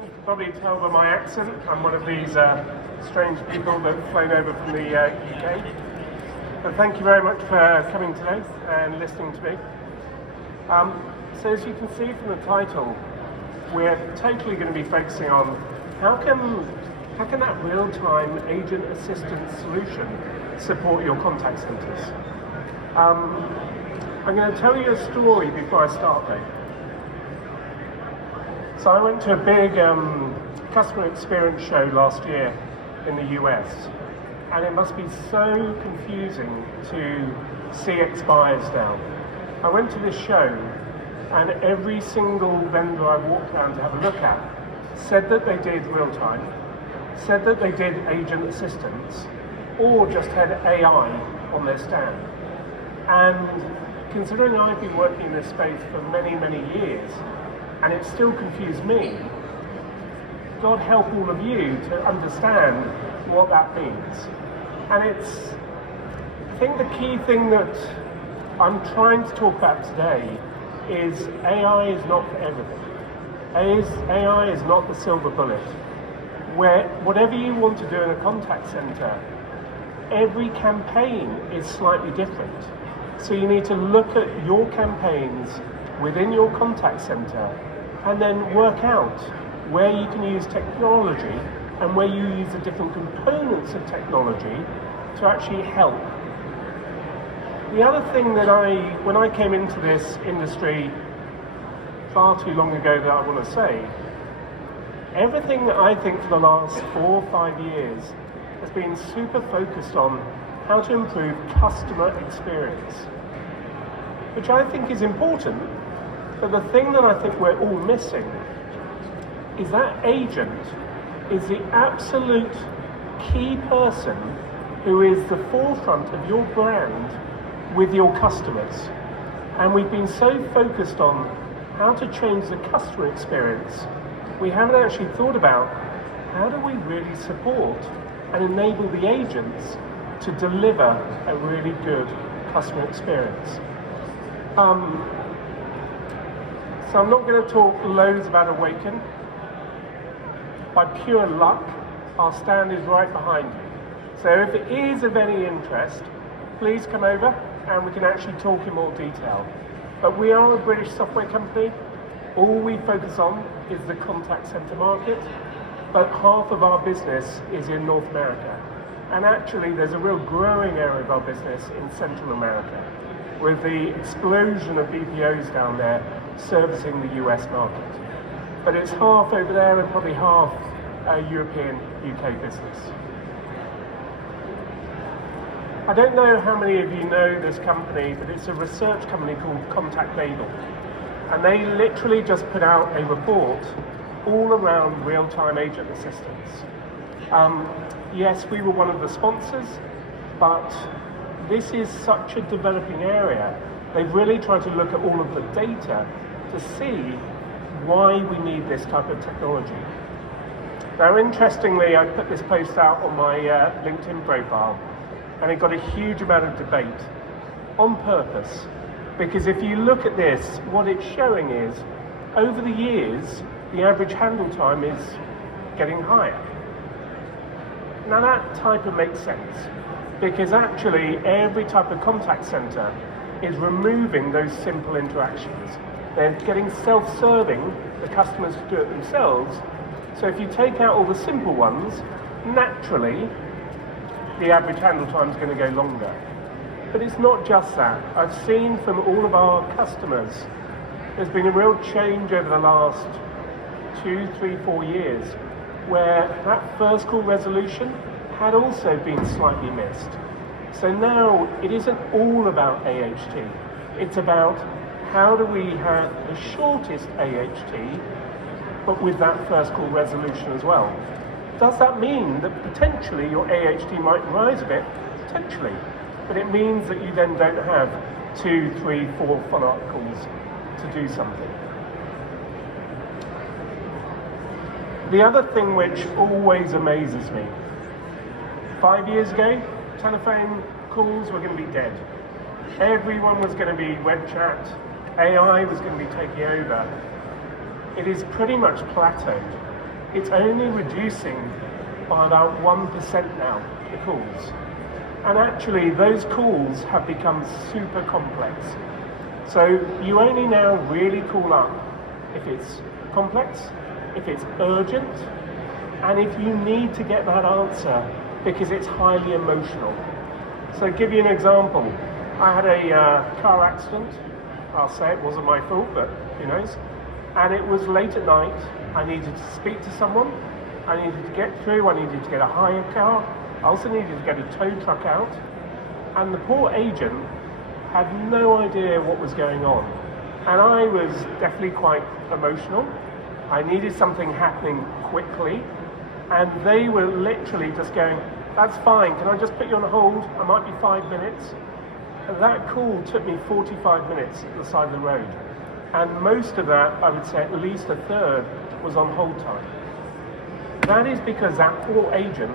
think you can probably tell by my accent, I'm one of these strange people that have flown over from the UK. But thank you very much for coming today and listening to me. So as you can see from the title, we're totally going to be focusing on how can that real-time agent assistance solution support your contact centers. I'm going to tell you a story before I start though. So I went to a big customer experience show last year in the US, and it must be so confusing to see expires now. I went to this show, and every single vendor I walked around to have a look at said that they did real-time, said that they did agent assistance, or just had AI on their stand. And considering I've been working in this space for many, many years, and it still confused me, God help all of you to understand what that means. And I think the key thing that I'm trying to talk about today is AI is not for everything. AI is not the silver bullet. Where whatever you want to do in a contact center, every campaign is slightly different. So you need to look at your campaigns within your contact center and then work out where you can use technology and where you use the different components of technology to actually help. The other thing that when I came into this industry far too long ago that I want to say, everything that I think for the last 4 or 5 years has been super focused on how to improve customer experience, which I think is important, but the thing that I think we're all missing is that agent is the absolute key person who is the forefront of your brand with your customers. And we've been so focused on how to change the customer experience, we haven't actually thought about how do we really support and enable the agents to deliver a really good customer experience. So I'm not going to talk loads about Awaken. By pure luck, our stand is right behind you. So if it is of any interest, please come over and we can actually talk in more detail. But we are a British software company. All we focus on is the contact center market, but half of our business is in North America. And actually there's a real growing area of our business in Central America, with the explosion of BPOs down there servicing the US market. But it's half over there and probably half European UK business. I don't know how many of you know this company, but it's a research company called Contac. And they literally just put out a report all around real-time agent assistance. Yes, we were one of the sponsors, but this is such a developing area. They've really tried to look at all of the data to see why we need this type of technology. Now, interestingly, I put this post out on my LinkedIn profile, and it got a huge amount of debate on purpose. Because if you look at this, what it's showing is, over the years, the average handle time is getting higher. Now that type of makes sense, because actually every type of contact center is removing those simple interactions. They're getting self-serving, the customers to do it themselves. So if you take out all the simple ones, naturally, the average handle time is going to go longer. But it's not just that. I've seen from all of our customers, there's been a real change over the last 2, 3, 4 years, where that first call resolution had also been slightly missed. So now it isn't all about AHT. It's about how do we have the shortest AHT, but with that first call resolution as well. Does that mean that potentially your AHT might rise a bit? Potentially. But it means that you then don't have 2, 3, 4 follow-up calls to do something. The other thing which always amazes me, 5 years ago, telephone calls were going to be dead. Everyone was going to be web chat, AI was going to be taking over. It is pretty much plateaued. it's only reducing by about 1% now, the calls. And actually, those calls have become super complex. So you only now really call up if it's complex, if it's urgent, and if you need to get that answer because it's highly emotional. So to give you an example, I had a car accident. I'll say it wasn't my fault, but who knows. And it was late at night. I needed to speak to someone. I needed to get through. I needed to get a hire car. I also needed to get a tow truck out. And the poor agent had no idea what was going on. And I was definitely quite emotional. I needed something happening quickly. And they were literally just going, "That's fine, can I just put you on hold? I might be 5 minutes." And that call took me 45 minutes at the side of the road. And most of that, I would say at least a third, was on hold time. That is because that poor agent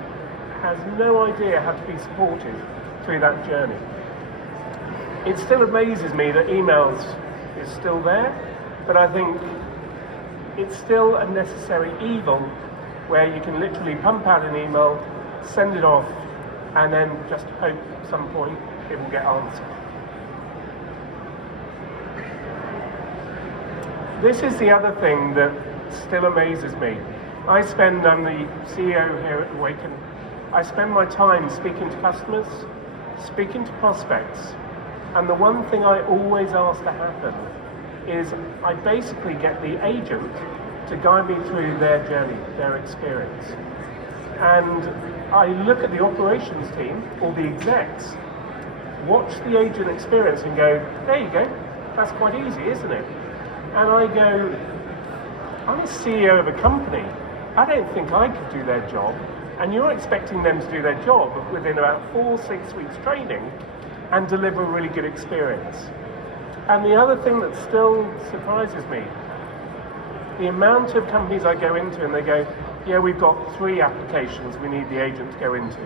has no idea how to be supported through that journey. It still amazes me that emails is still there, but I think it's still a necessary evil where you can literally pump out an email, send it off, and then just hope at some point it will get answered. This is the other thing that still amazes me. I'm the CEO here at Awaken. I spend my time speaking to customers, speaking to prospects, and the one thing I always ask to happen is I basically get the agent to guide me through their journey, their experience. And I look at the operations team or the execs, watch the agent experience and go, there you go, that's quite easy, isn't it? And I go, I'm a CEO of a company. I don't think I could do their job. And you're expecting them to do their job within about 4-6 weeks training and deliver a really good experience. And the other thing that still surprises me, the amount of companies I go into and they go, yeah, we've got 3 applications we need the agent to go into.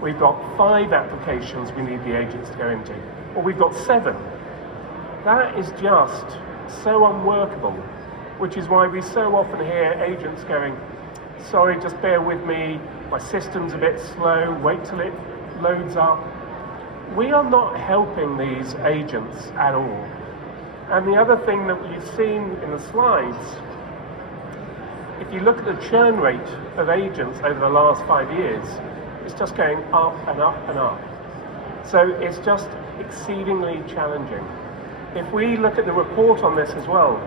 We've got 5 applications we need the agents to go into. Or we've got 7. That is just so unworkable, which is why we so often hear agents going, sorry, just bear with me, my system's a bit slow, wait till it loads up. We are not helping these agents at all. And the other thing that you've seen in the slides, if you look at the churn rate of agents over the last 5 years, it's just going up and up and up. So it's just exceedingly challenging. If we look at the report on this as well,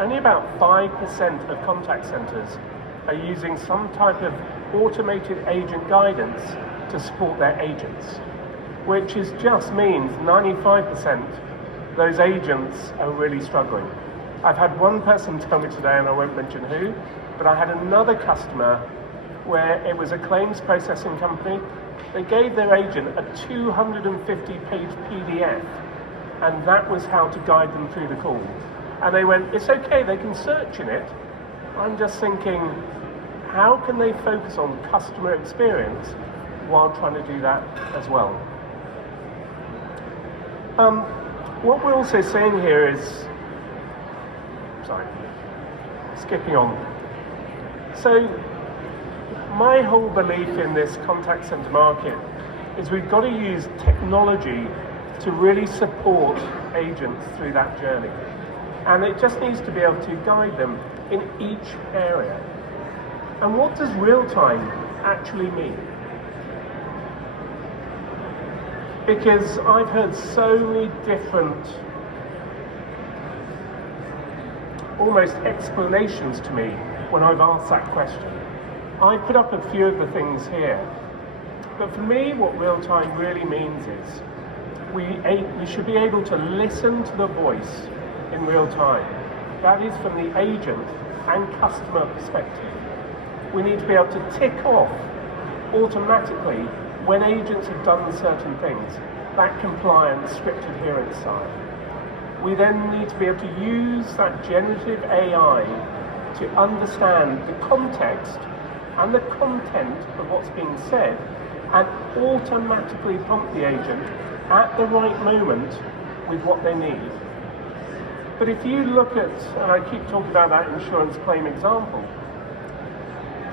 only about 5% of contact centers are using some type of automated agent guidance to support their agents, which just means 95% those agents are really struggling. I've had one person tell me today, and I won't mention who, but I had another customer where it was a claims processing company. They gave their agent a 250-page PDF, and that was how to guide them through the call. And they went, it's okay, they can search in it. I'm just thinking, how can they focus on customer experience while trying to do that as well? What we're also seeing here is, skipping on. So my whole belief in this contact center market is we've got to use technology to really support agents through that journey. And it just needs to be able to guide them in each area. And what does real-time actually mean? Because I've heard so many different, almost explanations to me when I've asked that question. I put up a few of the things here. But for me, what real-time really means is we should be able to listen to the voice in real time. That is from the agent and customer perspective. We need to be able to tick off automatically when agents have done certain things, that compliance, script adherence side. We then need to be able to use that generative AI to understand the context and the content of what's being said and automatically prompt the agent at the right moment with what they need. But if you look at, and I keep talking about that insurance claim example,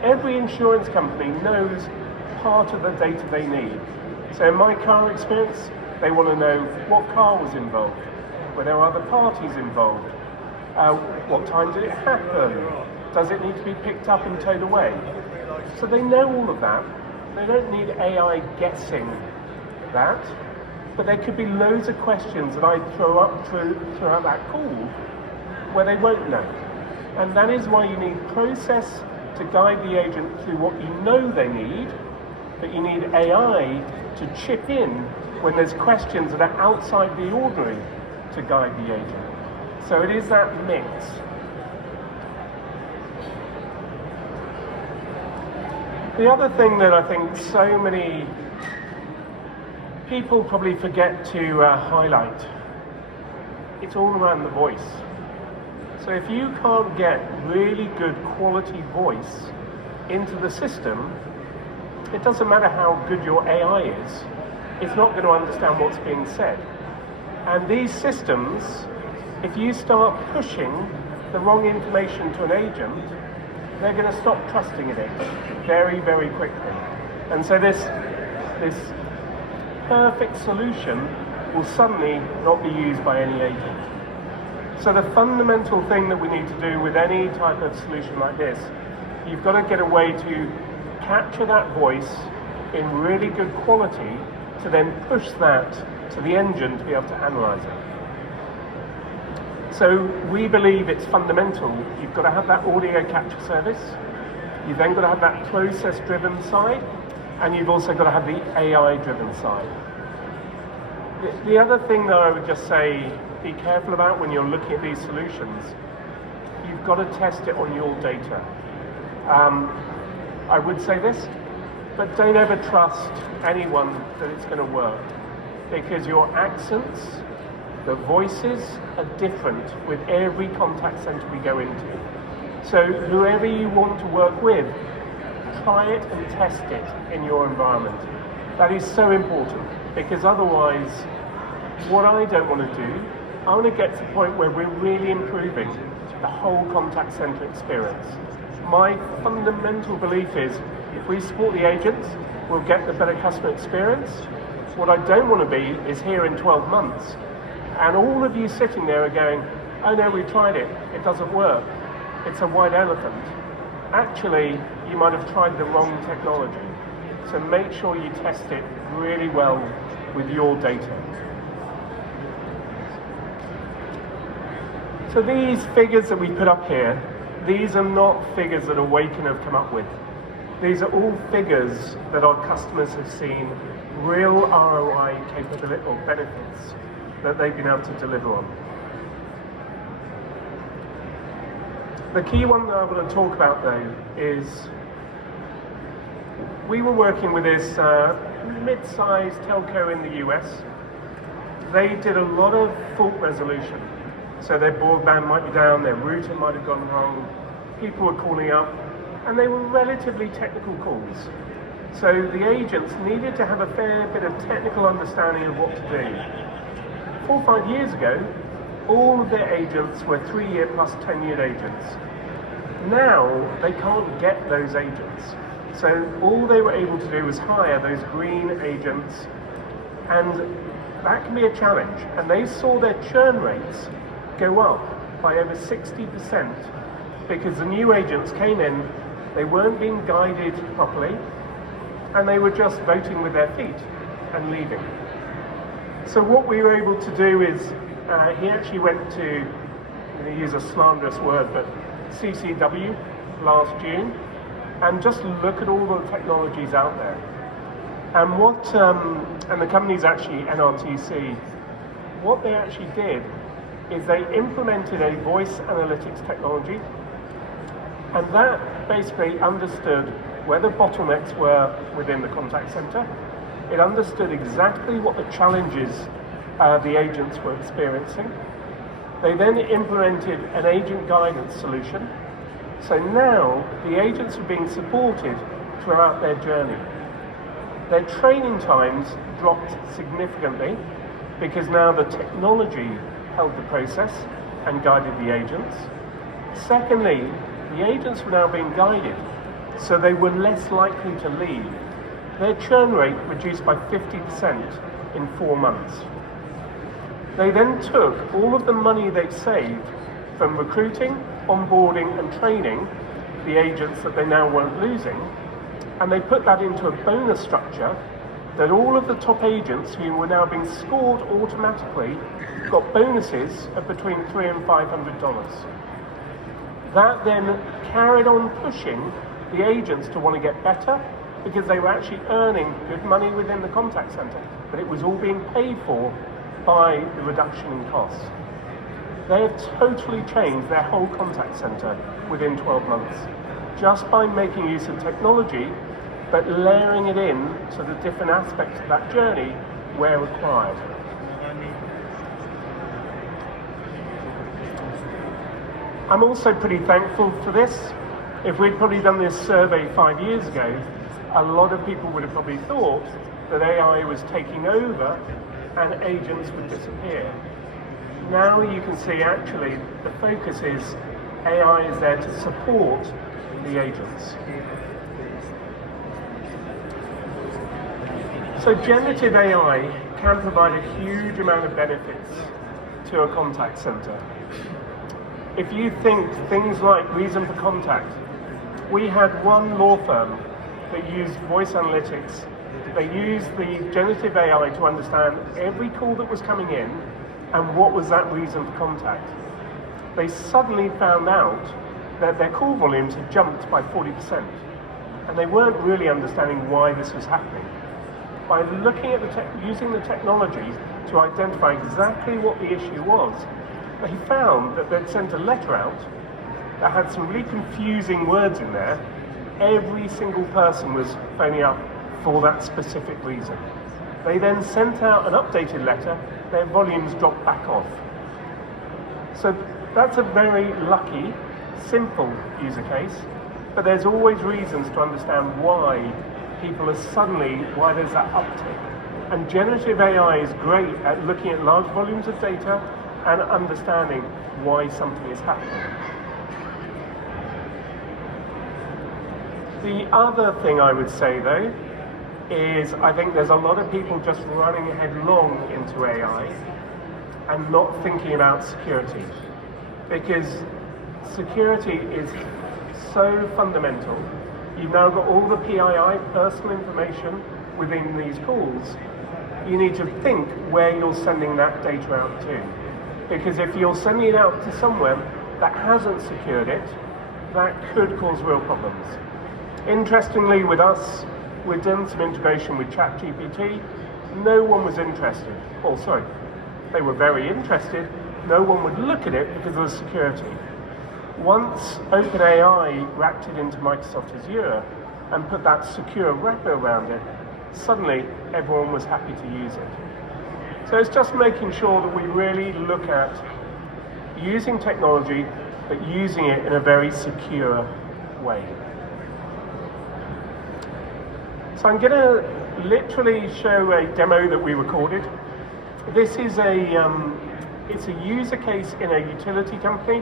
every insurance company knows part of the data they need. So in my car experience, they want to know what car was involved, were there other parties involved, what time did it happen, does it need to be picked up and towed away? So they know all of that. They don't need AI guessing that, but there could be loads of questions that I throw up throughout that call where they won't know. And that is why you need process to guide the agent through what you know they need, but you need AI to chip in when there's questions that are outside the ordinary to guide the agent. So it is that mix. The other thing that I think so many people probably forget to highlight, it's all around the voice. So if you can't get really good quality voice into the system, it doesn't matter how good your AI is, it's not going to understand what's being said. And these systems, if you start pushing the wrong information to an agent, they're going to stop trusting in it very, very quickly. And so this perfect solution will suddenly not be used by any agent. So the fundamental thing that we need to do with any type of solution like this, you've got to get a way to capture that voice in really good quality to then push that to the engine to be able to analyze it. So we believe it's fundamental. You've got to have that audio capture service. You've then got to have that process-driven side, and you've also got to have the AI-driven side. The other thing that I would just say, be careful about when you're looking at these solutions, you've got to test it on your data. I would say this, but don't ever trust anyone that it's going to work, because your accents, the voices are different with every contact center we go into. So whoever you want to work with, try it and test it in your environment. That is so important, because otherwise, what I don't want to do, I want to get to the point where we're really improving the whole contact center experience. My fundamental belief is, if we support the agents, we'll get the better customer experience. What I don't want to be is here in 12 months, and all of you sitting there are going, oh no, we tried it, it doesn't work. It's a white elephant. Actually, you might have tried the wrong technology. So make sure you test it really well with your data. So these figures that we put up here, these are not figures that Awaken have come up with. These are all figures that our customers have seen real ROI capability or benefits that they've been able to deliver on. The key one that I want to talk about though is we were working with this mid-sized telco in the US. They did a lot of fault resolution. So their broadband might be down, their router might have gone wrong, people were calling up, and they were relatively technical calls. So the agents needed to have a fair bit of technical understanding of what to do. 4 or 5 years ago, all of their agents were 3-year plus 10-year agents. Now, they can't get those agents. So all they were able to do was hire those green agents, and that can be a challenge. And they saw their churn rates go up by over 60% because the new agents came in, they weren't being guided properly, and they were just voting with their feet and leaving. So what we were able to do is, he actually went to, I'm going to use a slanderous word, but CCW last June, and just look at all the technologies out there. And what, and the company's actually NRTC, what they actually did is they implemented a voice analytics technology, and that basically understood where the bottlenecks were within the contact center. It understood exactly what the challenges the agents were experiencing. They then implemented an agent guidance solution. So now the agents are being supported throughout their journey. Their training times dropped significantly because now the technology held the process and guided the agents. Secondly, the agents were now being guided so they were less likely to leave. Their churn rate reduced by 50% in 4 months. They then took all of the money they'd saved from recruiting, onboarding and training the agents that they now weren't losing, and they put that into a bonus structure that all of the top agents who were now being scored automatically got bonuses of between $300 and $500. That then carried on pushing the agents to want to get better because they were actually earning good money within the contact center, but it was all being paid for by the reduction in costs. They have totally changed their whole contact center within 12 months, just by making use of technology, but layering it in to the different aspects of that journey where required. I'm also pretty thankful for this. If we'd probably done this survey 5 years ago, a lot of people would have probably thought that AI was taking over and agents would disappear. Now you can see actually the focus is AI is there to support the agents. So generative AI can provide a huge amount of benefits to a contact center. If you think things like reason for contact, we had one law firm that used voice analytics. They used the generative AI to understand every call that was coming in and what was that reason for contact. They suddenly found out that their call volumes had jumped by 40%, and they weren't really understanding why this was happening. By looking at using the technology to identify exactly what the issue was, they found that they'd sent a letter out that had some really confusing words in there. Every single person was phoning up for that specific reason. They then sent out an updated letter, their volumes dropped back off. So that's a very lucky, simple user case, but there's always reasons to understand why people are suddenly, why there's that uptick. And generative AI is great at looking at large volumes of data and understanding why something is happening. The other thing I would say though, is I think there's a lot of people just running headlong into AI and not thinking about security, because security is so fundamental. You've now got all the PII, personal information, within these calls. You need to think where you're sending that data out to, because if you're sending it out to somewhere that hasn't secured it, that could cause real problems. Interestingly, with us, we've done some integration with ChatGPT. No one was interested. Oh, sorry. They were very interested. No one would look at it because of the security. Once OpenAI wrapped it into Microsoft Azure and put that secure wrapper around it, suddenly everyone was happy to use it. So it's just making sure that we really look at using technology, but using it in a very secure way. So I'm going to literally show a demo that we recorded. This is it's a user case in a utility company.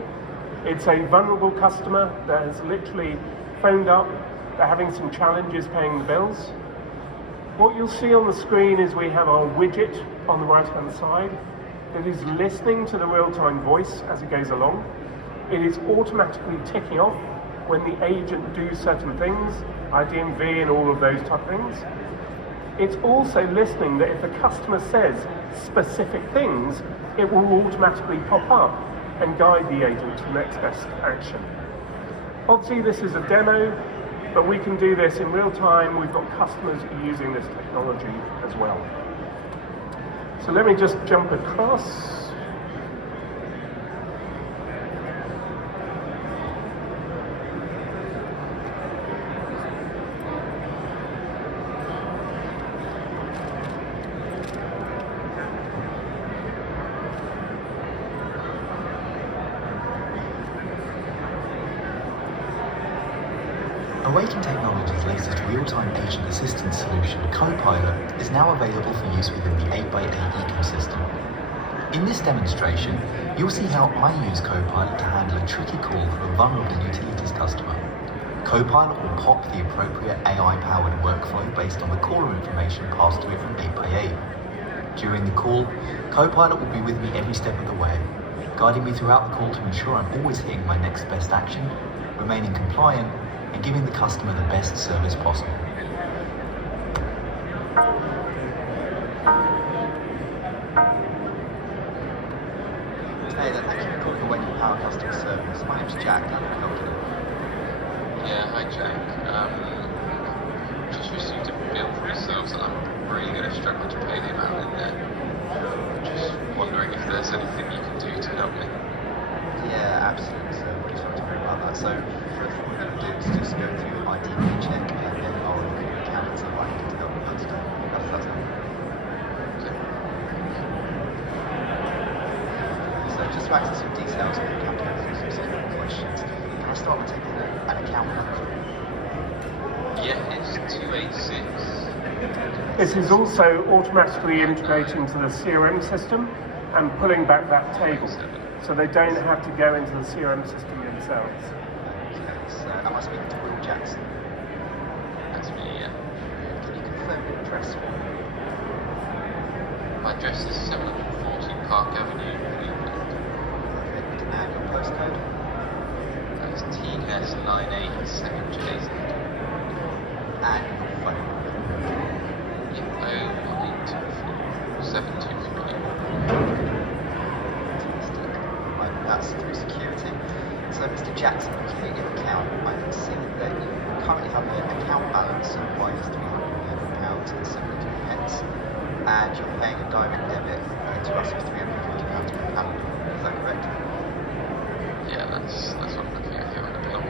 It's a vulnerable customer that has literally phoned up. They're having some challenges paying the bills. What you'll see on the screen is we have our widget on the right-hand side that is listening to the real-time voice as it goes along. It is automatically ticking off when the agent do certain things, IDMV and all of those type of things. It's also listening that if the customer says specific things, it will automatically pop up and guide the agent to the next best action. Obviously this is a demo, but we can do this in real time. We've got customers using this technology as well. So let me just jump across. Awaken Technology's latest real-time agent assistance solution, Copilot, is now available for use within the 8x8 ecosystem. In this demonstration, you'll see how I use Copilot to handle a tricky call for a vulnerable utilities customer. Copilot will pop the appropriate AI-powered workflow based on the caller information passed to it from 8x8. During the call, Copilot will be with me every step of the way, guiding me throughout the call to ensure I'm always hitting my next best action, remaining compliant, and giving the customer the best service possible. Hey there, thank you for calling Awaken Power Customer Service. My name's Jack, I'm a company. Yeah, hi Jack. Just received a bill for yourselves and I'm really going to struggle to pay the amount in there. Just wondering if there's anything you can do to help me. Yeah, absolutely, sir. Just want to worry about that. So, first thing we're going to do is just go through your ID check and then I'll look at your account and see what I can do to help you out today. That's it. Okay. So, just to access your details, we have to go through some simple questions. Can I start with taking an account number? Yeah, it's 286. This is also automatically integrating to the CRM system and pulling back that table, so they don't have to go into the CRM system themselves. Okay, so that must be Will Jackson. That's me, yeah. Can you confirm your address for me? My address is 714 Park Avenue, Cleveland. Perfect. And your postcode? That's TS987JZ. And your phone number? Yeah, 01824 Right, that's through security. So, Mr. Jackson, looking at your account, I can see that you currently have an account balance of £311.72, and you're paying a direct debit to us of £350 per calendar. Is that correct? Yeah, that's what I'm looking at here on the bill.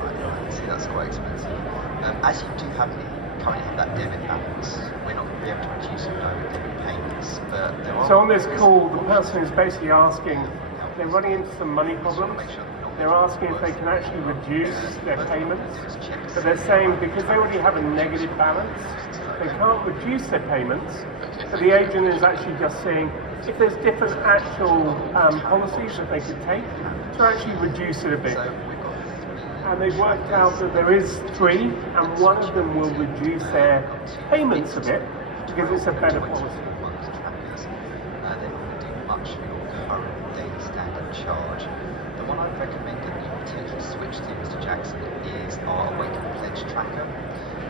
Right, I can see that's quite expensive. As you do currently have that debit balance, we're not going to be able to reduce your direct debit payments, but there are... So on this call, the person is basically asking, they're running into some money problems. They're asking if they can actually reduce their payments, but they're saying because they already have a negative balance, they can't reduce their payments. But the agent is actually just saying if there's different actual policies that they could take to actually reduce it a bit. And they've worked out that there is 3, and one of them will reduce their payments a bit because it's a better policy. They wouldn't do much for your current daily standard charge. The one I'd recommend that you potentially switch to, Mr. Jackson, is our Awaken Pledge Tracker.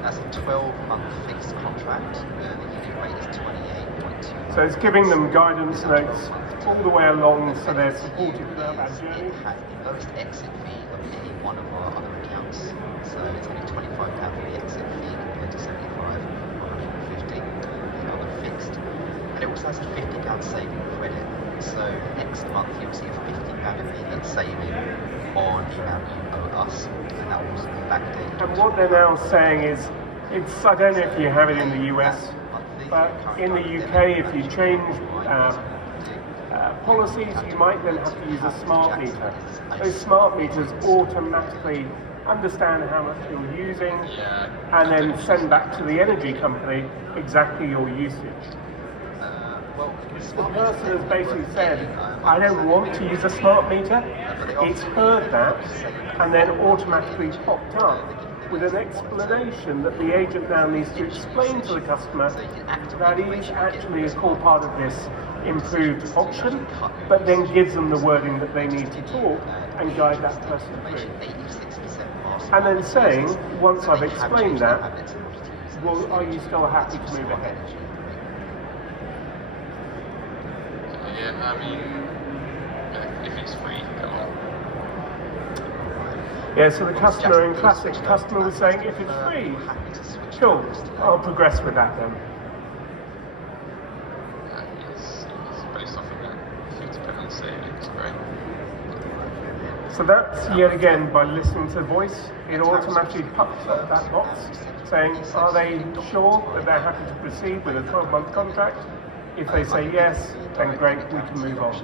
That's a 12-month fixed contract. The unit rate is 28.2. So it's giving them guidance notes all the way along, so they're supported throughout that journey. It has the lowest exit fee of any one of our other accounts. So it's only £25 for the exit fee compared to 75 or 150 in other fixed. And it also has a £50 saving credit. So next month you'll see a £50 immediate saving on the amount you owe us, and that will also be backdated. And what they're now saying is, I don't know if you have it in the US, but in the UK, if you change policies, you might then have to use a smart meter. Those smart meters automatically understand how much you're using and then send back to the energy company exactly your usage. The person has basically said, I don't want to use a smart meter. It's heard that and then automatically popped up with an explanation that the agent now needs to explain to the customer that is actually a core part of this improved option, but then gives them the wording that they need to talk and guide that person through. And then saying, once I've explained that, well, are you still happy to move ahead? Yeah, I mean, if it's free, come on. Yeah, so the customer in classic customer was saying, if it's free, cool, I'll progress with that then. Yes, based off of that £50 savings, great. So that's yet again by listening to the voice, it automatically pops up that box saying, are they sure that they're happy to proceed with a 12-month contract? If they say yes, then great, we can move on.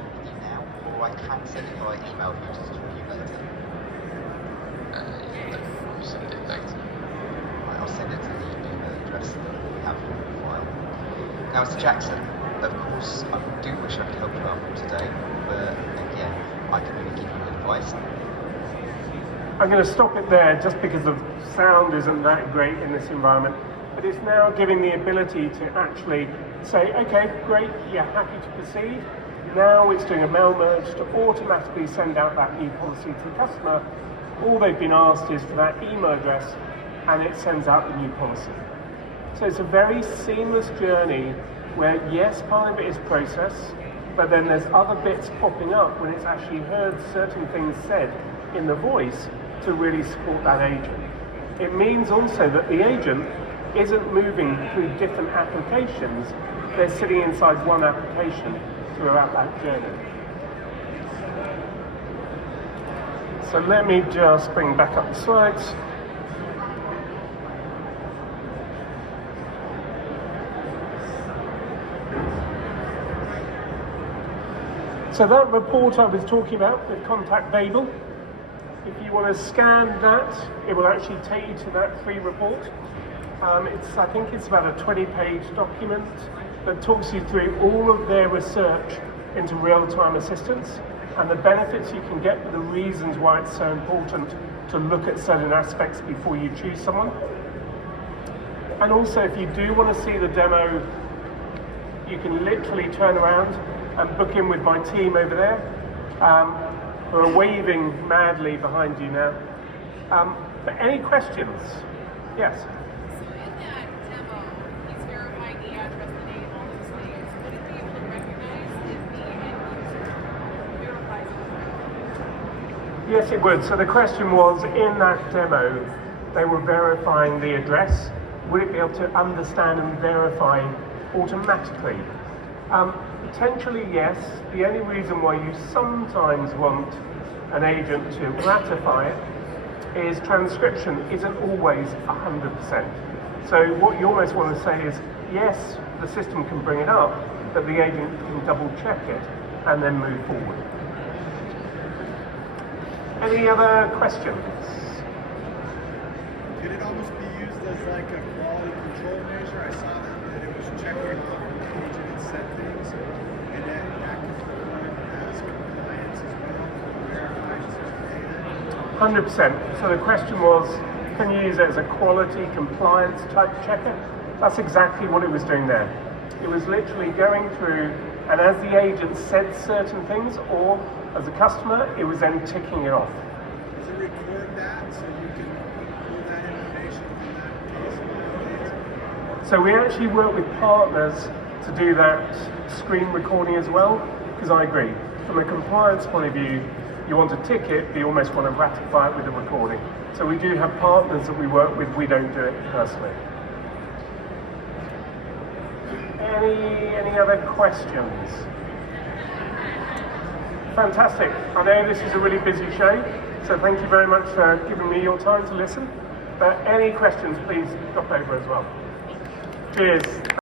Or I can send it by email for you to review later. Send it later. Right, I'll send it to the email address that we have on the file. Now, Mr. Jackson, of course, I do wish I could help you out today, but again, I can only give you advice. I'm going to stop it there just because the sound isn't that great in this environment. But it's now giving the ability to actually say, okay, great, you're happy to proceed. Now it's doing a mail merge to automatically send out that new policy to the customer. All they've been asked is for that email address, and it sends out the new policy. So it's a very seamless journey where, yes, part of it is process, but then there's other bits popping up when it's actually heard certain things said in the voice to really support that agent. It means also that the agent isn't moving through different applications, they're sitting inside one application throughout that journey. So let me just bring back up the slides. So that report I was talking about with Contac Babel, if you want to scan that, it will actually take you to that free report. I think it's about a 20-page document that talks you through all of their research into real-time assistance and the benefits you can get, but the reasons why it's so important to look at certain aspects before you choose someone. And also, if you do want to see the demo, you can literally turn around and book in with my team over there, who are waving madly behind you now. But any questions? Yes? So in that demo, he's verifying the address, the name, all those things. Would it be able to recognize if the end user verifies it? Yes, it would. So the question was, in that demo, they were verifying the address. Would it be able to understand and verify automatically? Potentially, yes. The only reason why you sometimes want an agent to ratify it is transcription isn't always 100%. So what you almost want to say is, yes, the system can bring it up, but the agent can double check it and then move forward. Any other questions? Could it almost be used as like a quality control measure? I saw that it was checking off when the agent had said things, and that could perform as compliance as well, verified certain data. 100%. So the question was, can you use it as a quality compliance type checker? That's exactly what it was doing there. It was literally going through, and as the agent said certain things, or as a customer, it was then ticking it off. Does it record that so you can pull that information from that case? So we actually work with partners to do that screen recording as well, because I agree. From a compliance point of view, you want to tick it, but you almost want to ratify it with a recording. So we do have partners that we work with, we don't do it personally. Any other questions? Fantastic. I know this is a really busy show, so thank you very much for giving me your time to listen. But any questions, please drop over as well. Cheers.